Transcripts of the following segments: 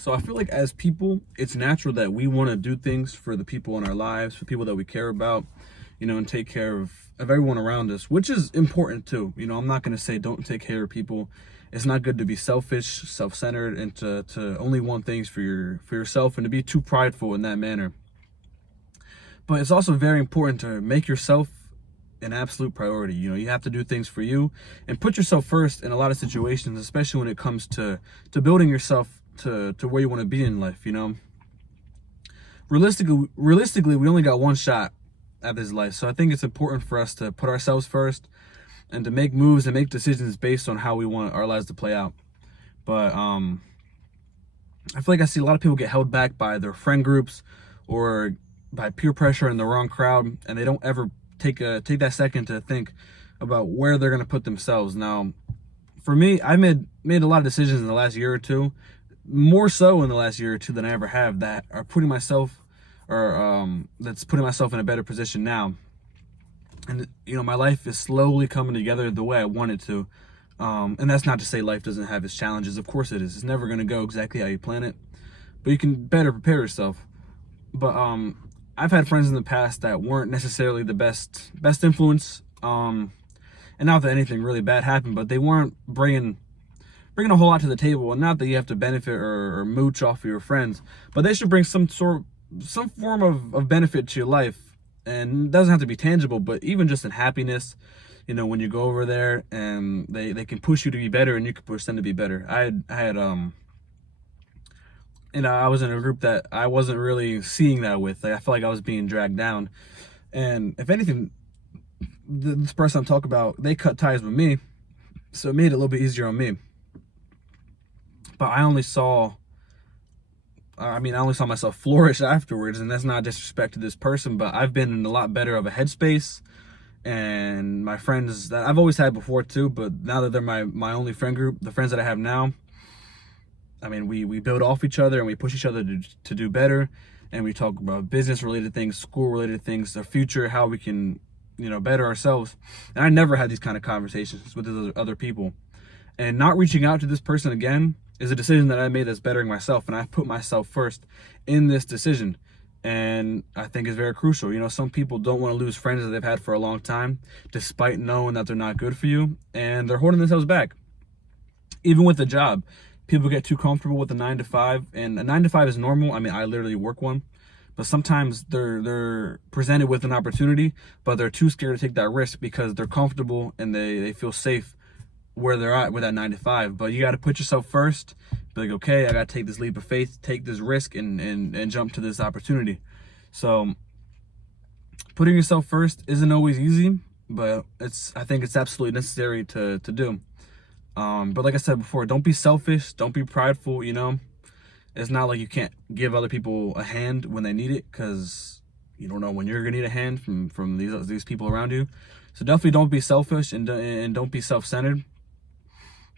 So I feel like as people, it's natural that we want to do things for the people in our lives, for people that we care about, and take care of everyone around us, which is important too. I'm not going to say don't take care of people. It's not good to be selfish, self-centered, and to only want things for yourself and to be too prideful in that manner. But it's also very important to make yourself an absolute priority. You have to do things for you and put yourself first in a lot of situations, especially when it comes to building yourself to where you want to be in life. Realistically, we only got one shot at this life, so I think it's important for us to put ourselves first and to make moves and make decisions based on how we want our lives to play out. But I feel like I see a lot of people get held back by their friend groups or by peer pressure in the wrong crowd, and they don't ever take that second to think about where they're going to put themselves. Now, for me, I made a lot of decisions in the last year or two, more so in the last year or two than I ever have, that are putting myself that's putting myself in a better position now. And my life is slowly coming together the way I want it to. And that's not to say life doesn't have its challenges. Of course it is. It's never going to go exactly how you plan it, but you can better prepare yourself. But I've had friends in the past that weren't necessarily the best influence. And not that anything really bad happened, but they weren't bringing a whole lot to the table. And not that you have to benefit or mooch off of your friends, but they should bring some form of benefit to your life. And it doesn't have to be tangible, but even just in happiness, when you go over there and they can push you to be better and you can push them to be better. I had I was in a group that I wasn't really seeing that with. Like, I felt like I was being dragged down. And if anything, this person I'm talking about, they cut ties with me, so it made it a little bit easier on me. But I only saw myself flourish afterwards, and that's not disrespect to this person, but I've been in a lot better of a headspace. And my friends that I've always had before too, but now that they're my only friend group, the friends that I have now, we build off each other and we push each other to do better. And we talk about business related things, school related things, the future, how we can, better ourselves. And I never had these kind of conversations with other people. And not reaching out to this person again is a decision that I made that's bettering myself. And I put myself first in this decision. And I think it's very crucial. Some people don't want to lose friends that they've had for a long time, despite knowing that they're not good for you. And they're holding themselves back. Even with the job, people get too comfortable with a 9 to 5. And a 9 to 5 is normal. I literally work one. But sometimes they're presented with an opportunity, but they're too scared to take that risk because they're comfortable and they feel safe where they're at with that 9 to 5. But you got to put yourself first. Be like, okay, I got to take this leap of faith, take this risk, and jump to this opportunity. So putting yourself first isn't always easy, but I think it's absolutely necessary to do. But like I said before, don't be selfish, don't be prideful. It's not like you can't give other people a hand when they need it, because you don't know when you're gonna need a hand from these people around you. So definitely don't be selfish and don't be self-centered.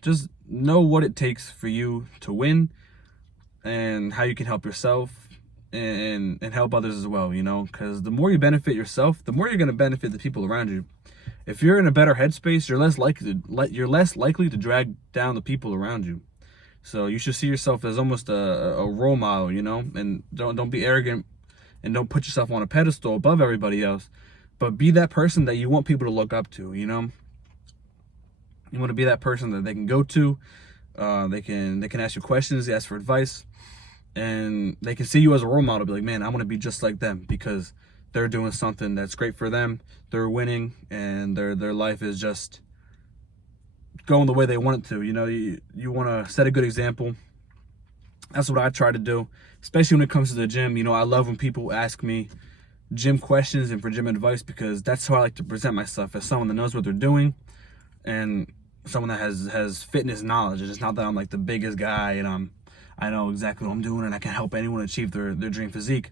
Just know what it takes for you to win and how you can help yourself and help others as well, because the more you benefit yourself, the more you're going to benefit the people around you. If you're in a better headspace, you're less likely to drag down the people around you. So you should see yourself as almost a role model, and don't be arrogant and don't put yourself on a pedestal above everybody else, but be that person that you want people to look up to. You want to be that person that they can go to. They can ask you questions, ask for advice, and they can see you as a role model. Be like, man, I want to be just like them because they're doing something that's great for them. They're winning, and their life is just going the way they want it to. You want to set a good example. That's what I try to do, especially when it comes to the gym. I love when people ask me gym questions and for gym advice, because that's how I like to present myself, as someone that knows what they're doing and someone that has fitness knowledge. It's not that I'm like the biggest guy and I know exactly what I'm doing and I can help anyone achieve their dream physique.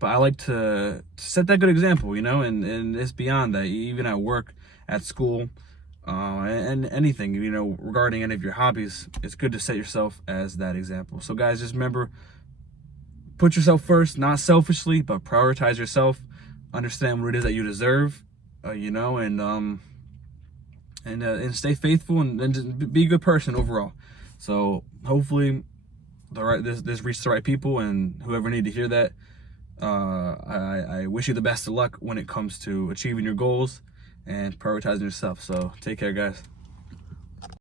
But I like to set that good example, and it's beyond that. Even at work, at school, and anything, regarding any of your hobbies, it's good to set yourself as that example. So guys, just remember, put yourself first, not selfishly, but prioritize yourself. Understand what it is that you deserve, and stay faithful and just be a good person overall. So hopefully this reached the right people, and whoever need to hear that, I wish you the best of luck when it comes to achieving your goals and prioritizing yourself. So take care, guys.